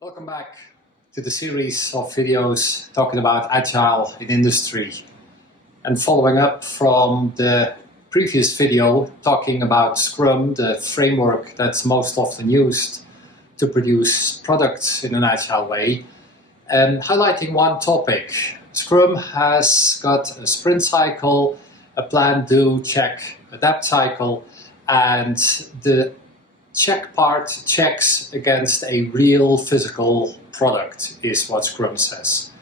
Welcome back to the series of videos talking about Agile in industry. And following up from the previous video talking about Scrum, the framework that's most often used to produce products in an Agile way, and highlighting one topic. Scrum has got a sprint cycle, a plan, do, check, adapt cycle, and the check part checks against a real physical product is what Scrum says.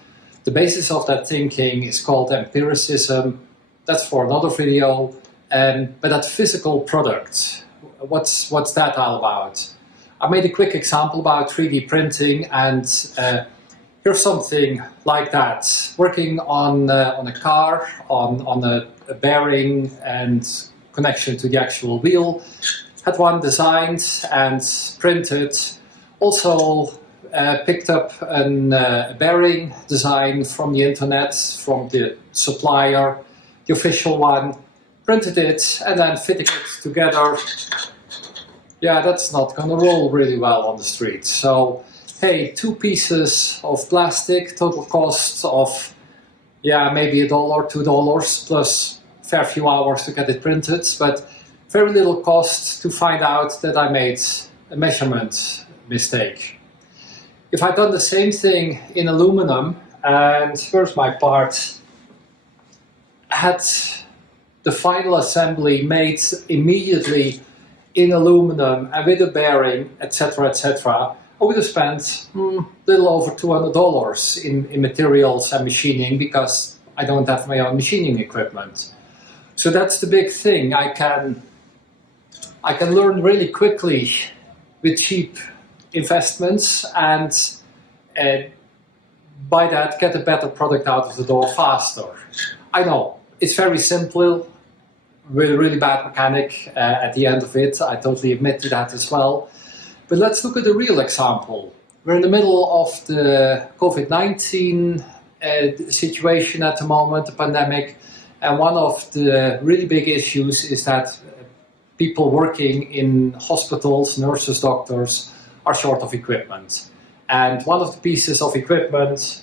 The basis of that thinking is called empiricism. That's for another video. But that physical product, what's that all about? I made a quick example about 3D printing, and here's something like that. Working on a car, on a bearing and connection to the actual wheel. Had one designed and printed, also picked up a bearing design from the internet, from the supplier, the official one, printed it and then fitting it together. Yeah, that's not going to roll really well on the street. So, hey, 2 pieces of plastic, total cost of, maybe $1, $2, plus a fair few hours to get it printed, but very little cost to find out that I made a measurement mistake. If I'd done the same thing in aluminum, and here's my part, had the final assembly made immediately in aluminum and with a bearing, etc., etc., I would have spent a little over $200 in materials and machining because I don't have my own machining equipment. So that's the big thing. I can learn really quickly with cheap investments and by that get a better product out of the door faster. I know, it's very simple, with a really bad mechanic at the end of it. I totally admit to that as well. But let's look at a real example. We're in the middle of the COVID-19 situation at the moment, the pandemic, and one of the really big issues is that people working in hospitals, nurses, doctors, are short of equipment. And one of the pieces of equipment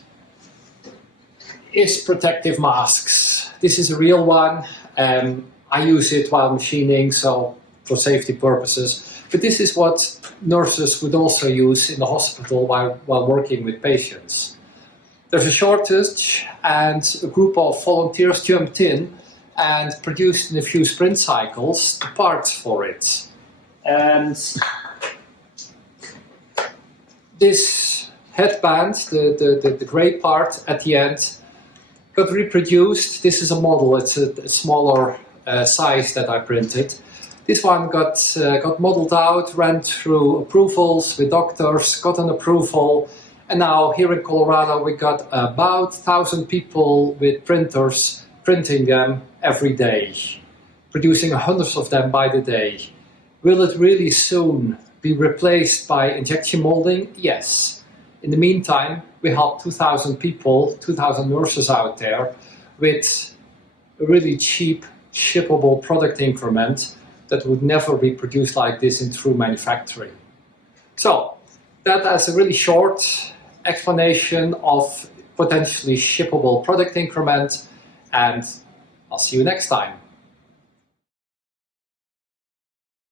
is protective masks. This is a real one. I use it while machining, so for safety purposes. But this is what nurses would also use in the hospital while working with patients. There's a shortage, and a group of volunteers jumped in and produced in a few sprint cycles the parts for it. And this headband, the grey part at the end, got reproduced. This is a model, it's a smaller size that I printed. This one got modeled out, ran through approvals with doctors, got an approval, and now here in Colorado we got about 1,000 people with printers printing them every day, producing hundreds of them by the day. Will it really soon be replaced by injection molding? Yes. In the meantime, we help 2,000 people, 2,000 nurses out there with a really cheap, shippable product increment that would never be produced like this in true manufacturing. So, that as a really short explanation of potentially shippable product increment, and I'll see you next time.